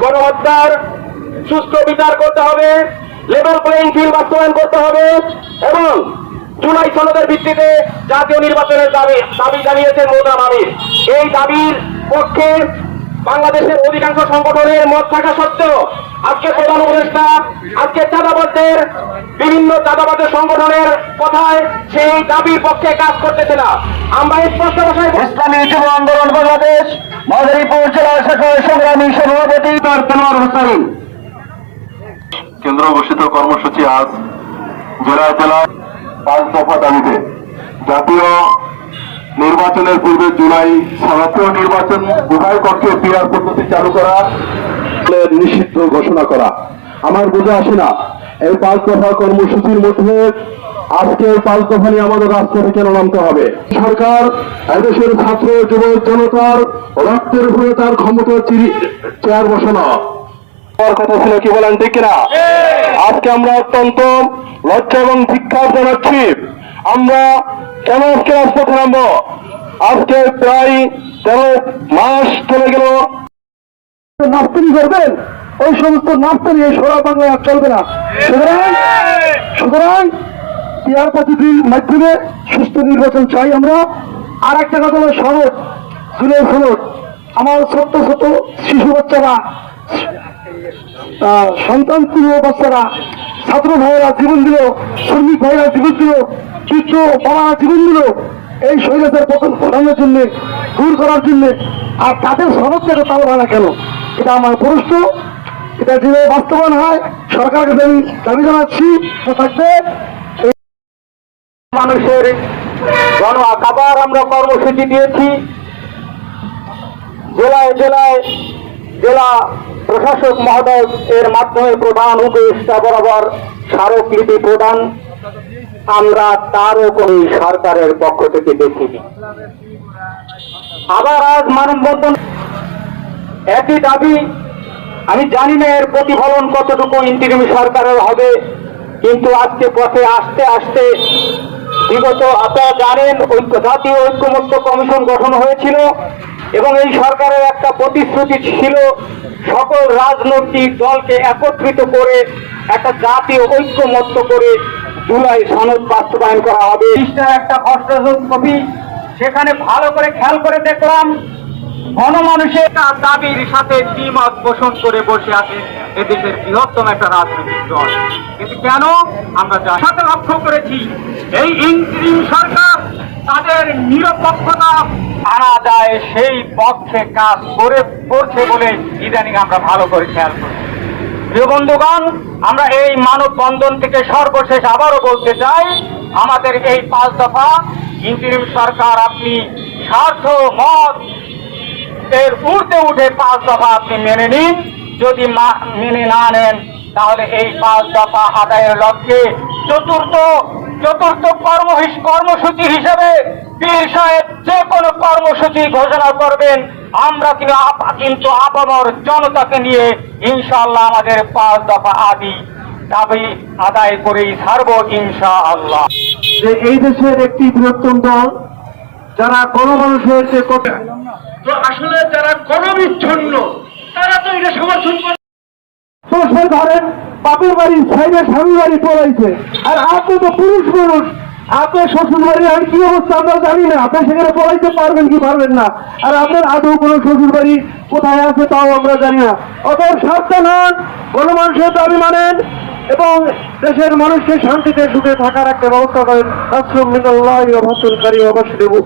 গণহত্যার সুষ্ঠু বিচার করতে হবে, লেভেল প্লেইং ফিল্ড বাস্তবায়ন করতে হবে এবং জুলাই সনদের ভিত্তিতে জাতীয় নির্বাচনের দাবি জানিয়েছেন মোহতারাম আমির। এই দাবির পক্ষে বাংলাদেশের অধিকাংশ সংগঠনের মত থাকা সত্ত্বেও আজকে প্রধান উপদেষ্টা আজকে চাঁদাবাজদের বিভিন্ন চাঁদাবাজের সংগঠনের কথায় সেই দাবির পক্ষে কাজ করতেছে না। আমরা স্পষ্ট ভাষায় ইসলামী যুব আন্দোলন বাংলাদেশ মাদারীপুর জেলা শাখার সংগ্রামী সভাপতি তনোয়ার হোসেন। কেন্দ্র ঘোষিত কর্মসূচি আজ জেলায় জেলায় 5 দফা দাবিতে জাতীয় নির্বাচনের পূর্বে জুলাই জাতীয় নির্বাচন উভয় কক্ষে পিআর পদ্ধতি চালু করা, নিষিদ্ধ ঘোষণা করা। আমার বুঝে আসে না এই 5 দফা কর্মসূচির মধ্যে আজকে 5 দফা নিয়ে আমাদের রাস্তাতে কেন নামতে হবে? সরকার এদেশের ছাত্র যুব জনতার রক্তের উপরে তার ক্ষমতা চেয়ার বসানো কথা ছিল, কি বলেন ঠিক কিনা? আজকে আমরা অত্যন্ত লজ্জা এবং ধিক্কার জানাচ্ছি। আমরা কেন আজকে রাজপথে নামবো? আজকে প্রায় 13 মাস চলে গেল। নাফতানি করবেন, ওই সমস্ত নাফতানি সারা বাংলায় আর চলবে না। সুতরাং পিআর পদ্ধতির মাধ্যমে সুস্থ নির্বাচন চাই আমরা। আর একটা কথা হলো সনদ, জুলাই সনদ। আমার ছোট্ট ছোট শিশু বাচ্চারা, সন্তান বাচ্চারা, ছাত্র ভাইয়েরা জীবন দিল, শ্রমিক ভাইয়েরা জীবন দিল, বৃদ্ধ বাবা জীবন দিল এই স্বৈরাচার পতন ঘটানোর জন্য, দূর করার জন্য। আর তাদের সনদটাকে তালবা না কেন? এটা আমার প্রশ্ন। এটা যেভাবে বাস্তবায়ন হয় সরকারকে আমি দাবি জানাচ্ছি থাকবে। মানুষের গণ আবার আমরা কর্মসূচি দিয়েছি জেলায় জেলায়, জেলা প্রশাসক মহোদয় এর মাধ্যমে প্রধান উপদেষ্টা বরাবর স্মারকলিপি প্রদান। আমরা তারও কোন সরকারের পক্ষ থেকে দেখিনি। আবার আজ মানববন্ধন একই দাবি। আমি জানি না এর প্রতিফলন কতটুকু ইন্টিরিম সরকারের হবে, কিন্তু আজকে পথে আসতে আসতে বিগত আপনারা জানেন জাতীয় ঐক্যমত্য কমিশন গঠন হয়েছিল এবং এই সরকারের একটা প্রতিশ্রুতি ছিল সকল রাজনৈতিক দলকে একত্রিত করে একটা জাতীয় ঐক্যমত্য করে জুলাই সনদ বাস্তবায়ন করা হবে। একটা খসড়া কপি, সেখানে ভালো করে খেয়াল করে দেখলাম গণমানুষের দাবির সাথে দ্বিমত পোষণ করে বসে আছে এদেশের বৃহত্তম একটা রাজনৈতিক দল। কিন্তু কেন আমরা যার সাথে লক্ষ্য করেছি এই ইন্টারিম সরকার তাদের নিরপেক্ষতা আনা যায় সেই পক্ষে কাজ করছে বলে ইদানিং আমরা ভালো করে খেয়াল করি। প্রিয় বন্ধুগণ, আমরা এই মানববন্ধন থেকে সর্বশেষ আবারও বলতে চাই, আমাদের এই 5 দফা ইন্টারিম সরকার আপনি স্বার্থ মত এর ঊর্ধ্বে উঠে 5 দফা আপনি মেনে নিন। যদি মেনে না নেন তাহলে এই 5 দফা আদায়ের লক্ষ্যে চতুর্থ কর্মসূচি হিসেবে পীর সাহেব যে কোনো কর্মসূচি ঘোষণা করবেন, আমরা কিন্তু আপামর জনতাকে নিয়ে ইনশাআল্লাহ আমাদের 5 দফা দাবি আদায় করেই ছাড়ব ইনশাআল্লাহ। যে এই দেশের একটি বৃহত্তম দল যারা গণমানুষের যে কথা, তো আসলে যারা গণবিচ্ছন্ন তারা তো এটা সমর্থন করে। ধরেন বাপের বাড়ি সাইডে স্বামী বাড়ি পড়াইছে, আর আপনি তো পুরুষ মানুষ, আপনার শ্বশুর বাড়ির আর কি অবস্থা আমরা জানি না। আপনি সেখানে পড়াইতে পারবেন কি পারবেন না, আর আপনার আদৌ কোনো শ্বশুর বাড়ি কোথায় আছে তাও আমরা জানি না। অতএব সাবধান হন, গণমানুষের দাবি মানেন এবং দেশের মানুষকে শান্তিতে সুখে থাকার একটা ব্যবস্থা করেন। আসসালামু আলাইকুম ওয়া রাহমাতুল্লাহি ওয়া বারাকাতুহু।